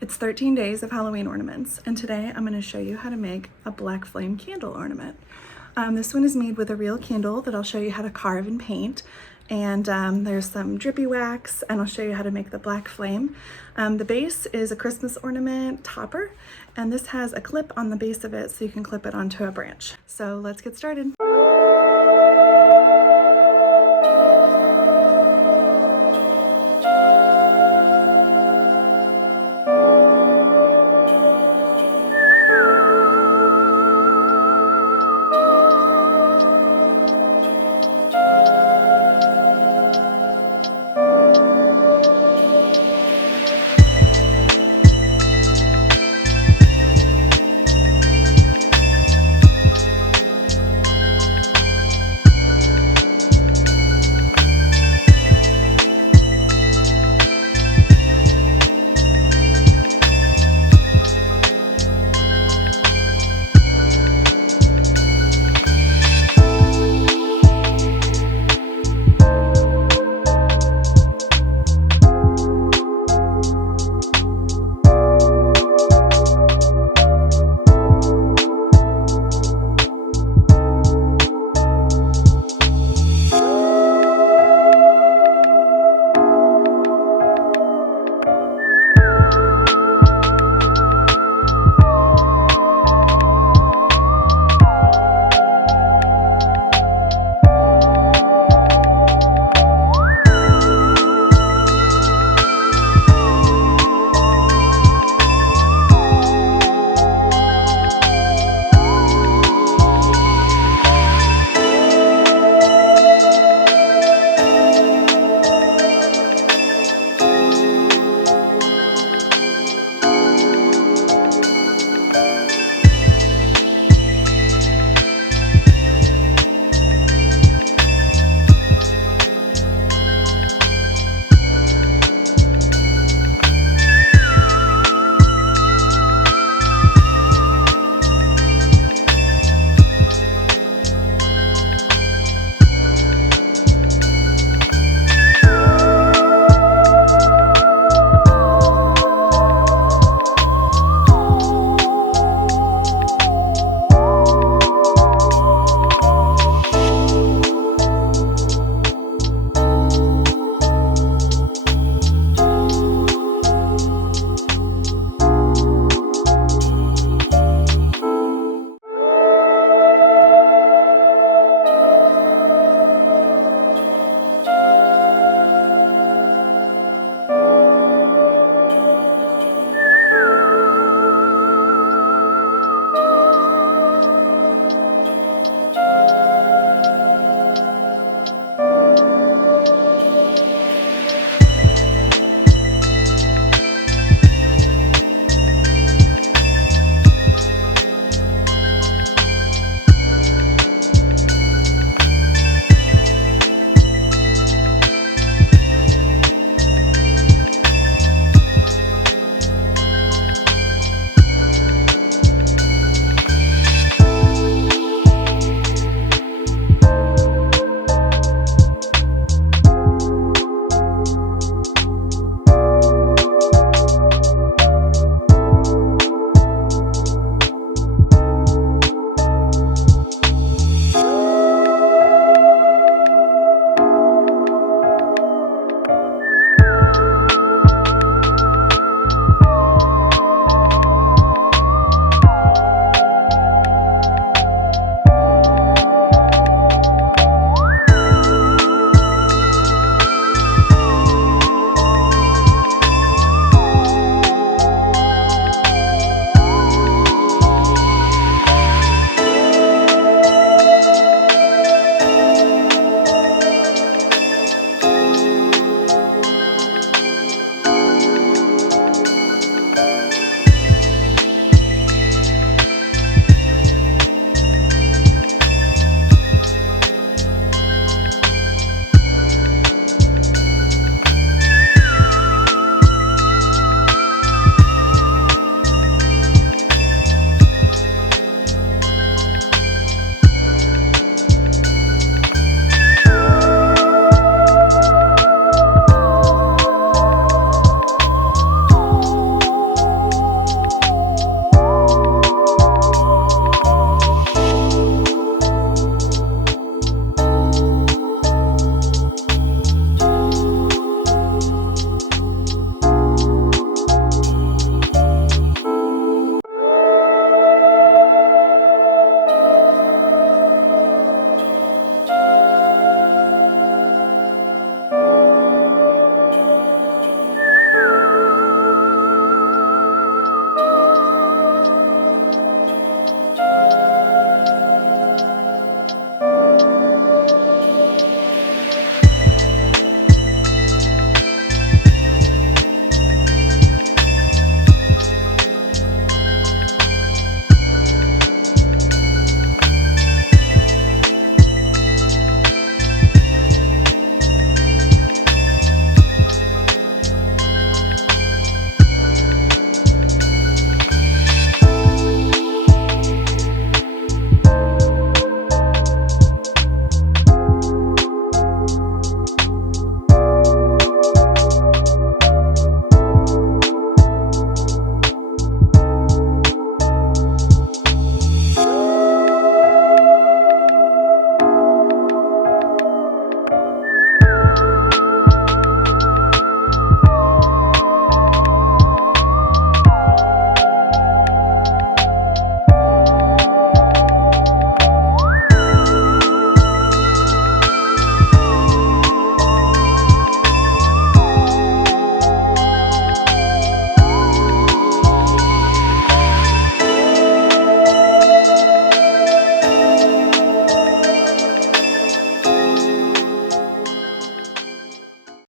It's 13 days of Halloween ornaments, and today I'm going to show you how to make a black flame candle ornament. This one is made with a real candle that I'll show you how to carve and paint, and there's some drippy wax, and I'll show you how to make the black flame. The base is a Christmas ornament topper, and this has a clip on the base of it so you can clip it onto a branch. So let's get started.